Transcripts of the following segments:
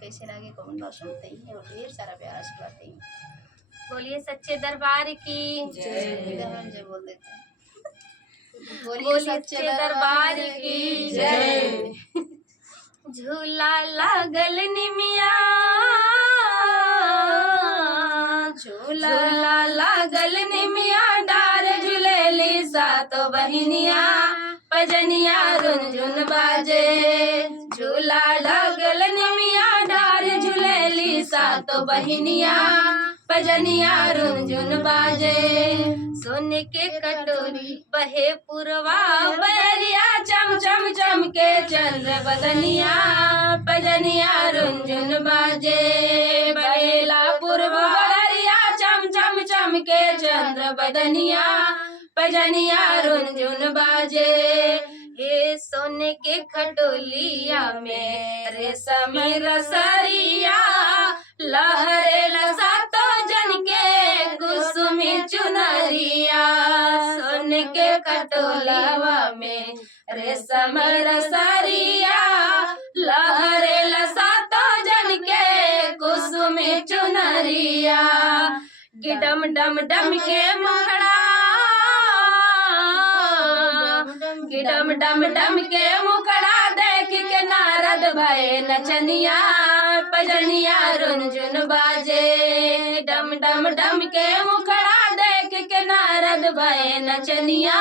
कैसे लगे comment box में बताइए और ढेर सारा प्यार आशीर्वाद दें। बोलिए सच्चे दरबार की इधर हम जय बोल देते हैं। बोलिए सच्चे दरबार की जय। झूला लागल निमिया, झूला लागल निमिया, डार झूलेली सातो बहिनिया, पजनिया रुनझुन बाजे। झूला लागल निमिया, डार झूलेली सातो बहिनिया, पजनिया रुनझुन बाजे। सोने के कटोरी बहे पुरवा, बैरिया चम चम चम के चंद्र बदनिया, पजनिया रुनझुन बाजे। बहेला पुरवा बैरिया चम चम चम के चंद्र बदनिया, पजनिया रुनझुन बाजे। हे सोने के खटोलिया में रेशम रसरिया, लहरे लसातो जन के कुसुमी चुनरिया। सोने के खटोलिया में रेशम रसरिया, लहरे लसातो जन के कुसुमी चुनरिया। गिडम डम डम के मुखड़ा, गिडम डम डम के मुखड़ा, देख के नारद भये नचनिया, पजनिया रुनझुन बाजे। डम डम डम के मुखड़ा, देख के नारद भये नचनिया,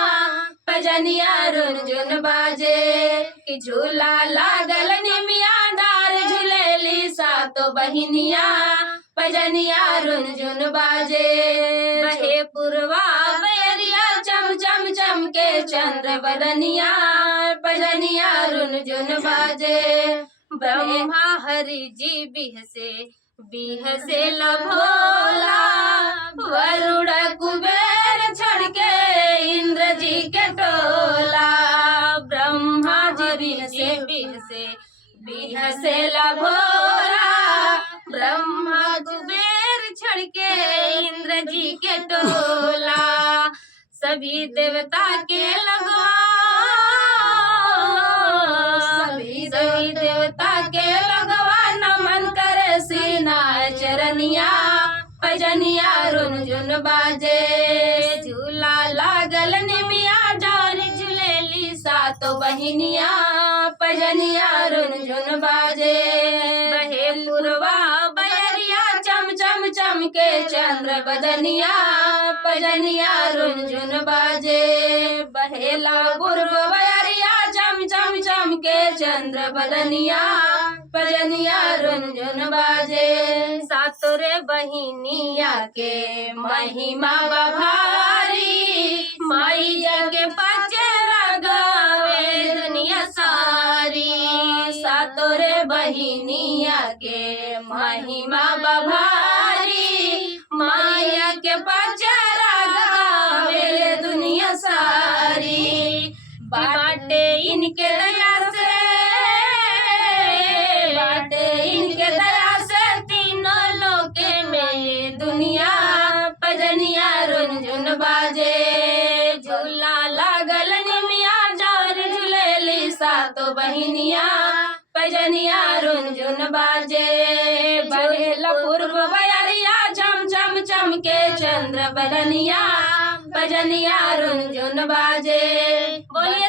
पजनिया रुनझुन बाजे। कि झूला लागल निमिया, डार झूलेली सातो बहिनिया, पजनिया रुनझुन बाजे। बहे पुरवा बैरिया चम चम चम के चंद्र बदनिया, पजनिया रुनझुन बाजे। ब्रह्मा हरि जी बिहसे लभोला, वरुण कुबेर छोड़ के इंद्र जी के टोला। ब्रह्मा जी बिहसे लभोला, ब्रह्मा कुबेर छोड़ के इंद्र जी के टोला। सभी देवता के लगवा, सभी देवता के लगवा, नमन करे सीना चरनिया, पजनिया रुनझुन बाजे। झूला लागल निमिया, डार झूलेली सातो बहिनिया, पजनिया रुनझुन बाजे। बहे पुरवा बैरिया चम चम चम के चंद्र बदनिया, पजनिया रुनझुन बाजे। बहेला पूर्व बैरिया चम चम चम के चंद्र बदनिया, पजनिया रुनझुन बाजे। सातोरे बहिनिया के महिमा बभारी, मैया के पचरा गावे दुनिया सारी। सातोरे बहिनिया के महिमा बभारी, मैया के पचरा गावे दुनिया सारी। बाटे इनके दया से, बाटे इनके दया से, तीनों लोके में दुनिया, पजनिया रुनझुन बाजे। झूला लागल निमिया, डार झूलेली सातो बहिनिया, पजनिया रुनझुन बाजे। बहेला पूर्व बैरिया चम चम चम के चंद्र बदनिया, पजनिया रुनझुन बाजे। बोलिए